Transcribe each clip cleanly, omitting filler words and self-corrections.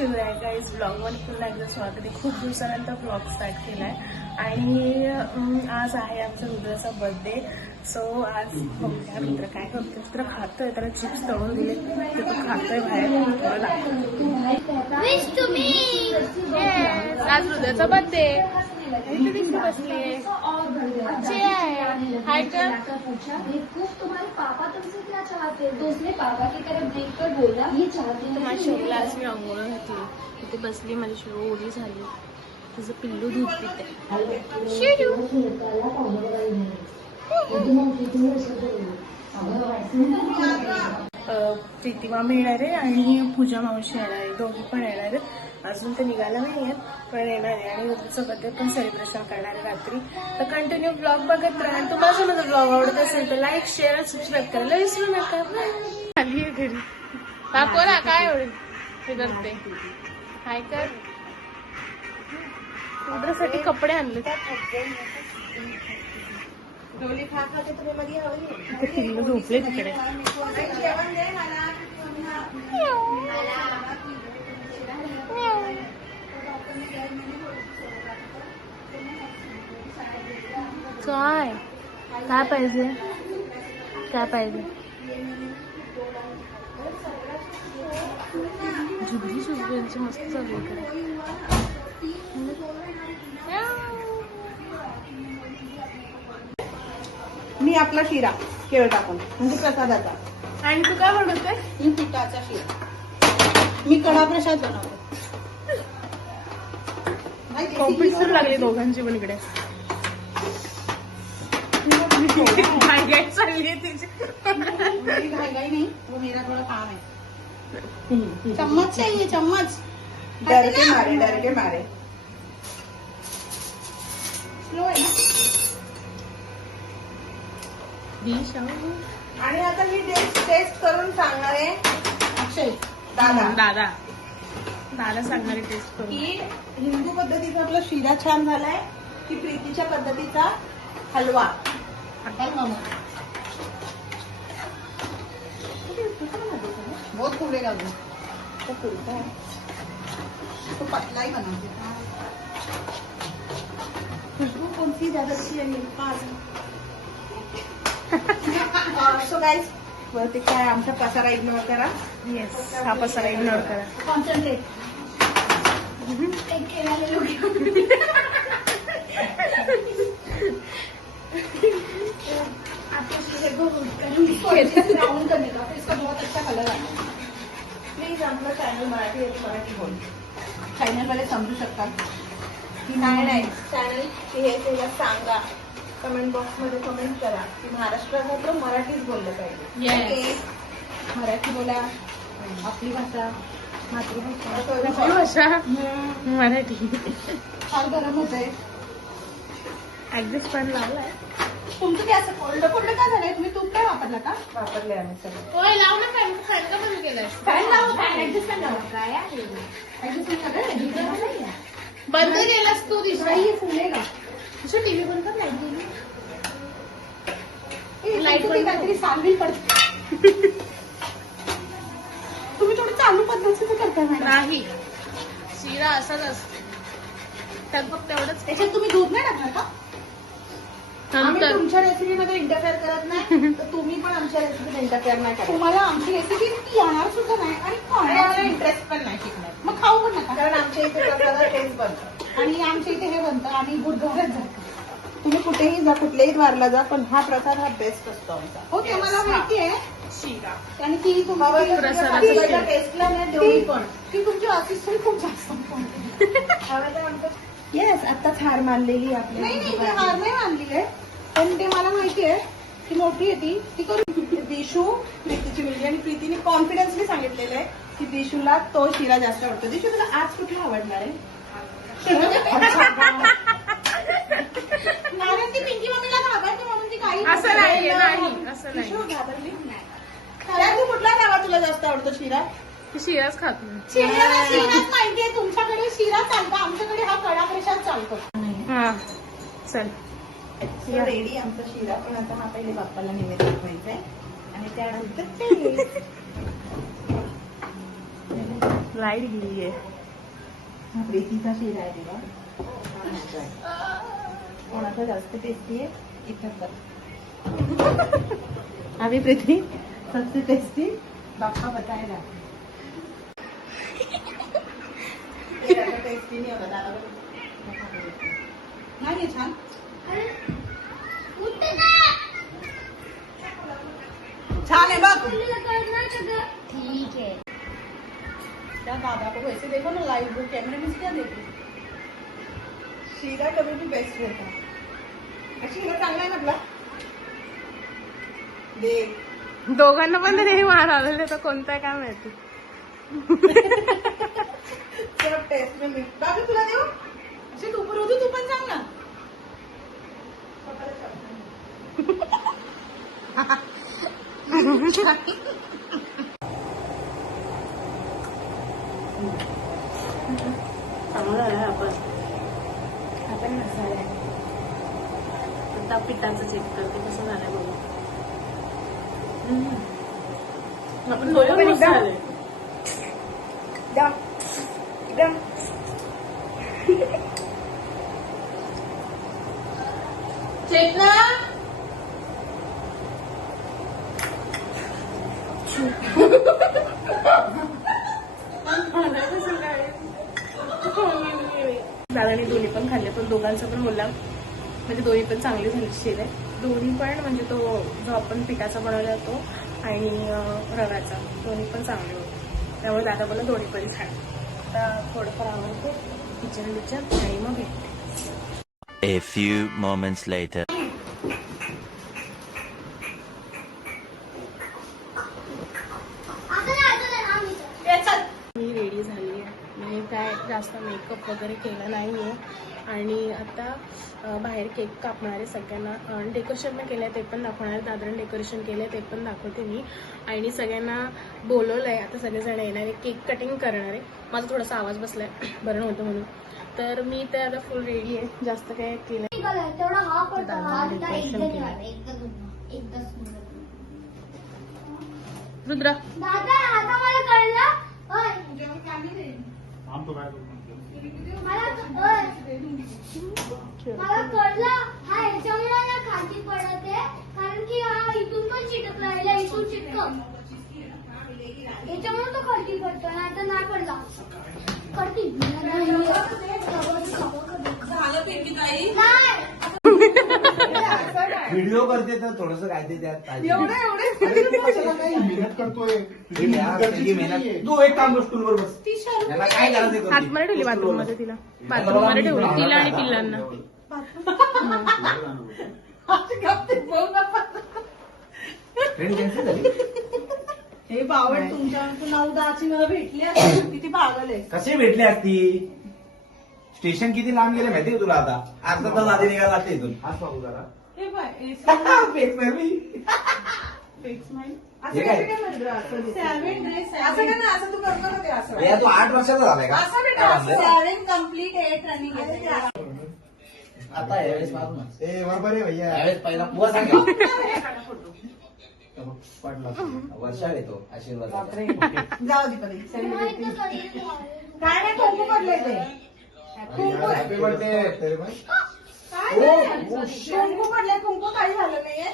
Shivray guys ब्लॉगवर पुन्हा एकदा स्वागत आहे. खूप दिवसानंतर ब्लॉग स्टार्ट केला आहे आणि आज आहे आमचा रुद्राचा बर्थडे. सो आज बघूया मित्र काय करतो. मित्र खातोय, त्याला चिप्स तळून दिले ते तो खातोय बाहेर. आज रुद्राचा बर्थडे बसली हाय कर. तुम्हारे पापा तुमसे क्या चाहते हैं? तो उसने पापा की तरफ देखकर बोला ये चाहते हैं. माझ्या शिवला आज मी अंघोळ घातली, तिथे बसली. माझी शिव ओली झाली, तिचं पिल्लू दूध पिते. प्रीतिमा येणार आहे आणि पूजा मावशी येणार आहे. दोघी पण येणार आहेत. अजून ते निघाला नाही आहेत पण येणार आहे. आणि रुद्राचं बर्थडे पण सेलिब्रेशन करणार आहे रात्री. तर कंटिन्यू ब्लॉग बघत राहा. तुम्हाला माझा ब्लॉग आवडत असेल तर लाईक शेअर आणि सबस्क्राईब करायला विसरू नका. आली आहे घरी. दाखवला काय एवढे हे करते. हाय कर. रुद्रासाठी कपडे आणले. पिल्लू झोपले तिकडे. काय काय पाहिजे काय पाहिजे. झुबली झुबल्यांची मस्त चालू इकडे. मी आपला शिरा केळ टाकून म्हणजे प्रसादाचा. आणि तू काय बनवते. मी पिठाचा शिरा. मी कढा प्रसाद बनवते. कॉम्पिटिशन लागली दोघांची पण इकडे. घाई चालली तिची. मेरी घाई नहीं, वो मेरा थोड़ा काम है. चम्मच चाहिए चम्मच. डर के मारे स्लो आहे ना. आणि आता मी टेस्ट करून सांगणार आहे अक्षय दादा सांगणारे टेस्ट करून की हिंदू पद्धतीचा आपला शिरा छान झालाय की प्रीतीच्या पद्धतीचा हलवा. बहुत फूलेगा वो. तो फूलता है तो पतला ही बनाते. खुशबू कौन सी ज्यादा अच्छी है. सो गाइस वरती काय आमचा पसारा इग्नोर करा. येस हा पसारा इग्नोर करा. कॉन्सन्ट्रेट. एक केला ले लो. राउंड करने का फिर इसका बहुत अच्छा कलर आना. प्लीज आपलं चॅनल मराठी बोल. चॅनल वाले समजू शकतात की नाही चॅनल हे त्याला सांगा. कमेंट बॉक्स मध्ये कमेंट करा की महाराष्ट्रात आपलं मराठीच बोललं पाहिजे. Yes. मराठी बोला. आपली भाषा मातृभाषा भाषा मराठी. फार गरम होत आहे. ऍड्रेस पण लावलाय. तुमचं ते असं कोल्ड काय झालंय. तुम्ही तूप काय वापरला का. वापरले आम्ही सगळं. होय लाव ना. फॅन का बंद केलाय. फॅन लावा. ऍडजस्ट लावा. काय आहे बंद केलास तू. दिसला फुलेगा. टीव्ही बंद कर. लाईट पण काहीतरी सालवी पडते. तुम्ही थोडी चालू पद्धतीने करताय मॅडम. नाही शिरा असाच असतो. त्यात फक्त एवढंच. त्याच्यात तुम्ही दूध नाही टाकणार का. आम्ही नंतर तुमच्या रेसिपीमध्ये इंटरफेअर करत नाही तर तुम्ही पण आमच्या रेसिपीत इंटरफेअर नाही करत. तुम्हाला आमची रेसिपी येणार सुद्धा नाही आणि खाण्याचा इंटरेस्ट पण नाही शिकणार. मग खाऊ पण नका. कारण आमच्या इथे प्रसादात तेच बनतं आणि आमच्या इथे हे बनतं. आम्ही गुरुद्वारात जातो. तुम्ही कुठेही जा, कुठल्याही द्वारला जा, पण हा प्रसाद हा बेस्ट असतो आमचा. हो ते मला माहिती आहे. शिरा आणि ती तुम्हाला प्रसादाचा टेस्टला नाही देऊ पण ती तुमची असिस्टंट खूप जास्त. येस आत्ताच हार मानलेली आपली. नाही ती हार नाही मानली आहे पण ते मला माहिती आहे ती मोठी आहे. ती करून दिशू प्रीतीची मुलगी आणि प्रीतीने कॉन्फिडन्सली सांगितलेलं आहे की दिशूला तो शिरा जास्त आवडतो. दिशू तुला आज कुठला आवडणार आहे. कारण ती पिंकी मम्मीला घाबरते म्हणून ती काही असं नाही असं नाही. घाबरली नाही. तू कुठला नावा तुला जास्त आवडतो शिरा. शिराच खात नाही. शिराच माहितीये. तुमच्याकडे शिरा चालतो, आमच्याकडे हा कडा प्रसाद चालतो. हा चल रेडी आमचा शिरा. पण आता हा पहिले बाप्पाला निवेदन दाखवायचा आहे आणि त्यानंतर लाईट गेली आहे. प्रीतीचा शेर आहे तेव्हा कोणाचा जास्त टेस्टी आहे इथं बघ. अभी प्रीति सबसे टेस्टी बाप्पा बताएगा. टेस्टी नाही होता दादा नाही छान छान है बघ. ठीक है. क्या दादा को वैसे देखो ना लाइव वो कैमरे में क्या देखो शीरा कभी भी बेस्ट रहता है. शीरा चांगला आहे म्हटलं देख दोघांना पण नाही मार आलेले तर कोणता आहे काय माहिती. सब टेस्ट में मी बाबू तुला देऊ असे तू पण होती तू पण सांग ना. चांगलं झालं आपण मसाला आता पिठाचं चेक करते कसं झालंय बघू. आपण दोघं पण झाले. चेतना दादाने दोन्ही पण खाल्ले पण दोघांचं पण बोलला म्हणजे दोन्ही पण चांगली झाली शिरे. दोन्ही पण म्हणजे तो जो आपण पिठाचा बनवला तो आणि रव्याचा दोन्ही पण चांगले होते. त्यामुळे दादा बोला दोन्ही पण छान. आता थोडंफार आवडते किचन आणि मग भेटते. A few moments later. Me ready झाली आहे. मी काय जास्त मेकअप वगैरे केलं नाही आहे आणि आता बाहेर केक कापणार आहे. सगळ्यांना डेकोरेशन पण केलं आहे ते पण दाखवणार आहे. दादरन डेकोरेशन केलं आहे ते पण दाखवते मी आणि सगळ्यांना बोलवलं आहे. आता सगळेजण येणार आहे. केक कटिंग करणार आहे. माझा थोडासा आवाज बसला आहे बरं नव्हतं म्हणून. तर मी तर आता फुल रेडी आहे. जास्त काय केलं तेवढा हा पडतो हा डेकोरेशन केलं. एकदा सुंदर. रुद्रा दादा आता मला कळलं. ओय, मला कळलं हा ह्याच्यामुळे ना खाली पडत आहे कारण की हा इथून पण चिटक राहिला इथून चिटकम याच्यामुळे तो खाली पडतो नाही तर नाही पडला. करती व्हिडिओ करते तर थोडस काय ते त्यात पाहिजे. मेहनत करतोय त्याची मेहनत. तू एक काम कर स्टूलवर बस. त्याला काय करायचं ते कर. आतमध्ये ठेवली बाथरूम मध्ये तिला. बाथरूम मध्ये ठेवली तिला आणि पिल्लांना. ट्रेन कॅन्सल झाली. हे बावड तुमच्या 9-10ची मला भेटली असती. किती पागल आहे. कशी भेटली असती. स्टेशन किती लांब गेले माहितीये तुला आता. अर्धा तास आधी निघायला लागते इथून. आज पाहू जरा. हे by fake memory. Fix mind हे काय? सेवन ड्रेस असं का ना असं तू करतो ना ते असं भैया तू 8 वर्षाचा झालाय का. असं बेटा 7 कम्प्लीट 8 रनिंग आता यावेळेस पाहू ना. ए बरोबर आहे भैया. यावेळेस पहिला पुवा सांगेल. वर्षा येतो आशीर्वाद. जाऊ दे परी काय नाही कुंकू पडलंय ते हॅपी बर्थडे. कुंकू पडलंय कुंकू काही झालं नाहीये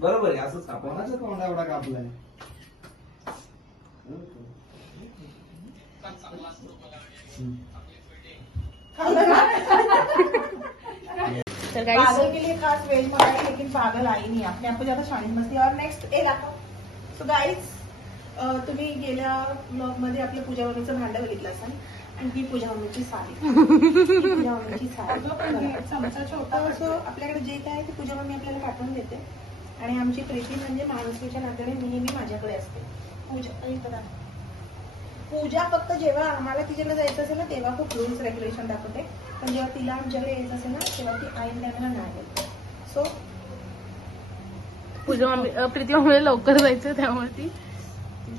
बरोबर आहे असंच कापण्याचं तोंडा एवढा कापलाय. तर काही पागल के लिए खास वेज मंगाई लेकिन पागल आई नहीं. अपने आप को ज्यादा शाळेत मस्ती. और नेक्स्ट एक आता सो गाईज तुम्ही गेल्या ब्लॉग मध्ये आपल्या पूजा मम्मीचं भांडं बघितलं असाल आणि ही पूजा मम्मीची साडी. पूजा मम्मीची साडी चमचा छोटा असं आपल्याकडे जे काय ते पूजा मम्मी आपल्याला पाठवून देते आणि आमची प्रीती म्हणजे माणुसकीच्या नात्याने नेहमी माझ्याकडे असते. पूजा फक्त जेव्हा आम्हाला तिच्याकडे जायचं असेल ना तेव्हा खूप रूल्स रेग्युलेशन दाखवते पण जेव्हा तिला आमच्याकडे यायचं असेल ना तेव्हा ती आईन टायमाला नाही येते. सो पूजा मम्मी प्रीती मम्मीला लवकर जायचं त्यामुळे ती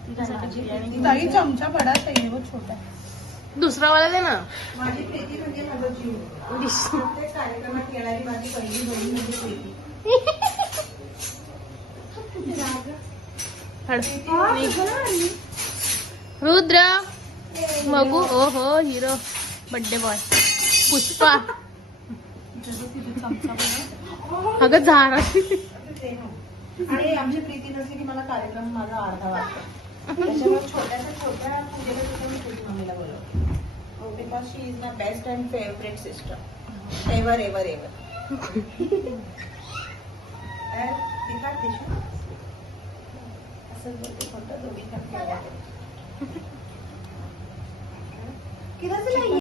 तिच्यासाठी बिर्याणी ताई चमचा बडा चाहिए वो छोटा. दुसरा वाला दे ना. माझी प्रीती म्हणजे माझा जीव. प्रत्येक कार्यक्रमात येणारी माझी पहिली बहीण म्हणजे प्रीती. रुद्र बघू ओ हो हिरो बर्थडे बॉय पुष्पा. अगं झाड आणि आमची प्रीती नसली की मला कार्यक्रम माझा अर्धा वाटतो. त्याच्यामुळे छोट्या पूजेला सुद्धा मी प्रीती मम्मीला बोलवते. Because she is my best and favourite sister ever ever ever. असं बोलते खोटं दोघी किती